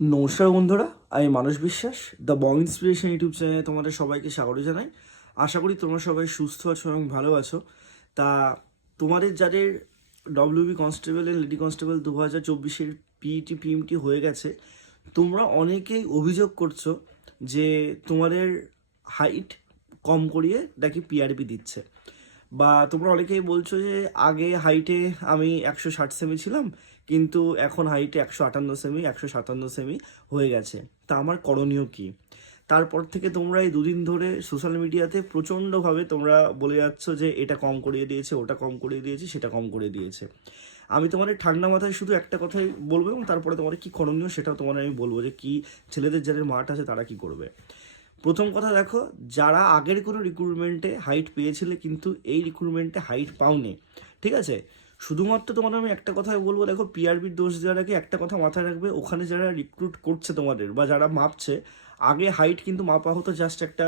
নমস্কার বন্ধুরা, আমি মানস বিশ্বাস, দ্য বং ইন্সপিরেশন ইউটিউব চ্যানেলে তোমাদের সবাইকে স্বাগত জানাই। আশা করি তোমরা সবাই সুস্থ আছো এবং ভালো আছো। তা তোমাদের যাদের WB constable and lady constable 2024-এর পিইটি পিএমটি হয়ে গেছে, তোমরা অনেকেই অভিযোগ করছো যে তোমাদের হাইট কম করিয়ে নাকি পিআরপি দিচ্ছে, বা তোমরা অনেকেই বলছো যে আগে হাইটে আমি 160 সেমি ছিলাম, কিন্তু এখন হাইটে 158 সেমি 157 সেমি হয়ে গেছে। তা আমার করণীয় কি? তারপর থেকে তোমরা এই দুদিন ধরে সোশ্যাল মিডিয়াতে প্রচণ্ডভাবে তোমরা বলে যাচ্ছ যে এটা কম করিয়ে দিয়েছে, ওটা কম করিয়ে দিয়েছে, সেটা কম করে দিয়েছে। আমি তোমাদের ঠান্ডা মাথায় শুধু একটা কথাই বলবো, এবং তারপরে তোমাদের কি করণীয় সেটাও তোমাদের আমি বলবো, যে কি ছেলেদের যাদের মাঠ আছে তারা কি করবে। প্রথম কথা দেখো, যারা আগের কোনো রিক্রুটমেন্টে হাইট পেয়েছিলে কিন্তু এই রিক্রুটমেন্টে হাইট পাওনি, ঠিক আছে, শুধুমাত্র তোমাদের আমি একটা কথাই বলবো, দেখো পিআরবির দোষ দেওয়ার আগে একটা কথা মাথায় রাখবে, ওখানে যারা রিক্রুট করছে তোমাদের বা যারা মাপছে, আগে হাইট কিন্তু মাপা হতো জাস্ট একটা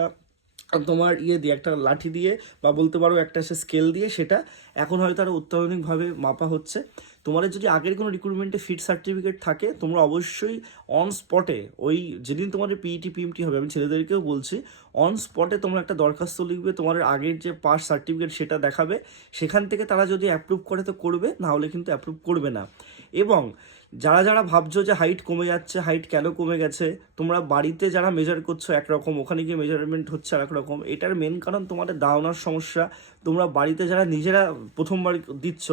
তোমার দিয়ে একটা লাঠি দিয়ে, বা বলতে পারো একটা সে স্কেল দিয়ে, সেটা এখন হয়তো আরও অত্যাধুনিকভাবে মাপা হচ্ছে। তোমাদের যদি আগের কোনো রিক্রুটমেন্টে ফিট সার্টিফিকেট থাকে, তোমরা অবশ্যই অন স্পটে, ওই যেদিন তোমাদের পিইটি পিএমটি হবে, আমি ছেলেদেরকেও বলছি, অন স্পটে তোমরা একটা দরখাস্ত লিখবে, তোমাদের আগের যে পাস সার্টিফিকেট সেটা দেখাবে। সেখান থেকে তারা যদি অ্যাপ্রুভ করে তো করবে, না হলে কিন্তু অ্যাপ্রুভ করবে না। এবং যারা যারা ভাবছো যে হাইট কমে যাচ্ছে, হাইট কেন কমে গেছে, তোমরা বাড়িতে যারা মেজার করছো একরকম, ওখানে গিয়ে মেজারমেন্ট হচ্ছে আর একরকম, এটার মেন কারণ তোমাদের দাঁড়ানোর সমস্যা। তোমরা বাড়িতে যারা নিজেরা প্রথমবার দিচ্ছ,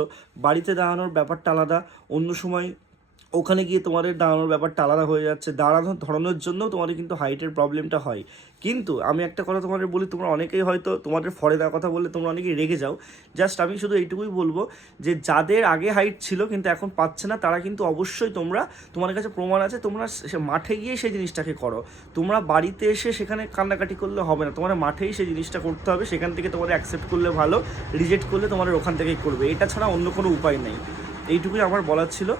বাড়িতে দাঁড়ানোর ব্যাপারটা আলাদা, অন্য সময় ওখানে গিয়ে তোমাদের দাঁড়ানোর ব্যাপারটা আলাদা হয়ে যাচ্ছে, দাঁড়ানোর ধরনের জন্য তোমাদের কিন্তু হাইটের প্রবলেমটা হয়। কিন্তু আমি একটা কথা তোমাদের বলি, তোমরা অনেকেই হয়তো তোমাদের ফরে দেওয়ার কথা বললে তোমরা অনেকেই রেগে যাও। জাস্ট আমি শুধু এইটুকুই বলবো, যে যাদের আগে হাইট ছিল কিন্তু এখন পাচ্ছে না, তারা কিন্তু অবশ্যই তোমাদের কাছে প্রমাণ আছে, তোমরা মাঠে গিয়ে সেই জিনিসটাকে করো। তোমরা বাড়িতে এসে সেখানে কান্নাকাটি করলে হবে না, তোমার মাঠেই সেই জিনিসটা করতে হবে। সেখান থেকে তোমাদের অ্যাকসেপ্ট করলে ভালো, রিজেক্ট করলে তোমাদের ওখান থেকেই করবে। এটা ছাড়া অন্য কোনো উপায় নেই। এইটুকুই আমার বলার ছিল।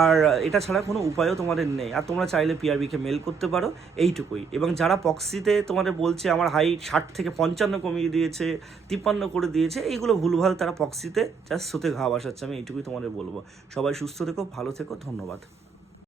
আর এটা ছাড়া কোনো উপায়ও তোমাদের নেই। আর তোমরা চাইলে পিআরবিকে মেল করতে পারো, এইটুকুই। এবং যারা পক্সিতে তোমাদের বলছে আমার হাইট 60 থেকে 55 কমিয়ে দিয়েছে, 53 করে দিয়েছে, এইগুলো ভুলভাল, তারা পক্সিতে জাস্ট সোতে ঘা বসাচ্ছে। আমি এইটুকুই তোমাদের বলবো। সবাই সুস্থ থেকো, ভালো থেকো, ধন্যবাদ।